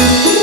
you